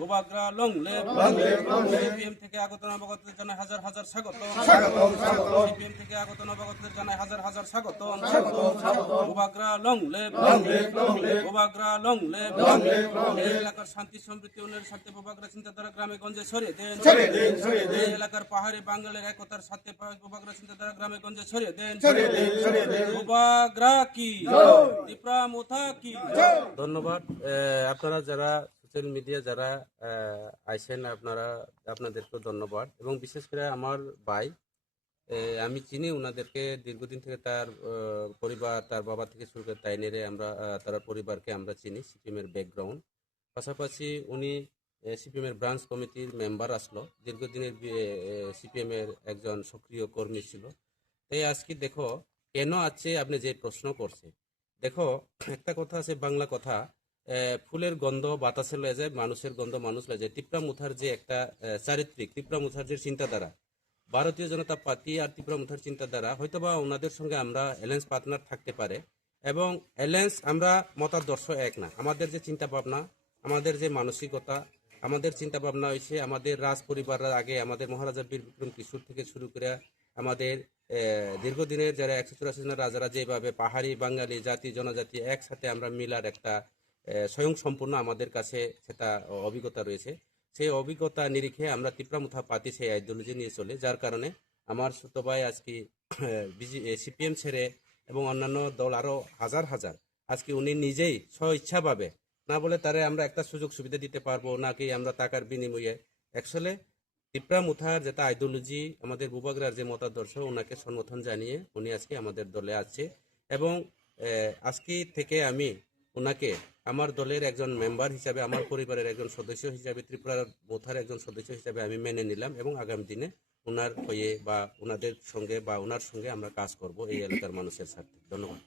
গোবাগ্রা long Lev CPM থেকে আগত নবাগতদের জানাই হাজার হাজার স্বাগত। সিপিএম থেকে আগত নবাগতদের জানাই হাজার হাজার স্বাগত। গোবাগ্রা লং লেভ গোবাগ্রা লং লেভ। এই এলাকার শান্তি সমৃদ্ধি উন্নয়নের স্বার্থে গোবাগ্রা চিন্তাধারা গ্রামে গঞ্জে ছড়িয়ে দেন। এই এলাকার পাহাড়ি বাঙালির একতার সাথে গোবাগ্রা চিন্তাধারা গ্রামে গঞ্জে ছড়িয়ে দেন। গোবাগ্রা কি ত্রিপুরা মুথা কি। ধন্যবাদ। আপনারা যারা সোশ্যাল মিডিয়া যারা আইসেন আপনাদেরকেও ধন্যবাদ, এবং বিশেষ করে আমার ভাই, আমি চিনি ওনাদেরকে দীর্ঘদিন থেকে। তার পরিবার, তার বাবা থেকে শুরু করে তাই নেড়ে আমরা তার পরিবারকে আমরা চিনি, সিপিএমের ব্যাকগ্রাউন্ড। পাশাপাশি উনি সিপিএমের ব্রাঞ্চ কমিটির মেম্বার আসলো, দীর্ঘদিনের সিপিএমের একজন সক্রিয় কর্মী ছিল। তাই আজকে দেখো কেন আছে আপনি যে প্রশ্ন করছে, দেখো একটা কথা আছে, বাংলা কথা, ফুলের গন্ধ বাতাসে লয়ে যায়, মানুষের গন্ধ মানুষ লয়ে যায়। ত্রিপুরা মুথার যে একটা চারিত্রিক, ত্রিপুরা মুথার যে চিন্তাধারা, ভারতীয় জনতা পার্টি আর ত্রিপুরা মুথার চিন্তাধারা, হয়তোবা ওনাদের সঙ্গে আমরা অ্যালায়েন্স পার্টনার থাকতে পারে, এবং অ্যালায়েন্স আমরা মতাদর্শ এক না। আমাদের যে চিন্তা ভাবনা, আমাদের যে মানসিকতা, আমাদের চিন্তা ভাবনা হয়েছে আমাদের রাজ পরিবারের আগে আমাদের মহারাজা বীর বিক্রম কিশোর থেকে শুরু করে আমাদের দীর্ঘদিনের যারা 184 জনের রাজারা যেভাবে পাহাড়ি বাঙালি জাতি জনজাতি একসাথে আমরা মিলার একটা স্বয়ং সম্পূর্ণ আমাদের কাছে সেটা অভিজ্ঞতা রয়েছে। সেই অভিজ্ঞতা নিরিখে আমরা ত্রিপুরা মুথা পার্টি সেই আইডিওলজি নিয়ে চলে, যার কারণে আমার ছোট ভাই আজকে সিপিএম ছেড়ে এবং অন্যান্য দল আরও হাজার হাজার, আজকে উনি নিজেই স্ব ইচ্ছাভাবে, না বলে তারে আমরা একটা সুযোগ সুবিধা দিতে পারবো নাকি আমরা টাকার বিনিময়ে, অ্যাকচুয়ালি ত্রিপুরা মুথার যেটা আইডিওলজি, আমাদের গোবাগ্রার যে মতাদর্শ, ওনাকে সমর্থন জানিয়ে উনি আজকে আমাদের দলে আছে। এবং আজকে থেকে আমি ওনাকে আমার দলের একজন মেম্বার হিসাবে, আমার পরিবারের একজন সদস্য হিসাবে, ত্রিপুরার মুথার একজন সদস্য হিসাবে আমি মেনে নিলাম, এবং আগামী দিনে ওনার হয়ে বা ওনাদের সঙ্গে বা ওনার সঙ্গে আমরা কাজ করব এই এলাকার মানুষের সাথে। ধন্যবাদ।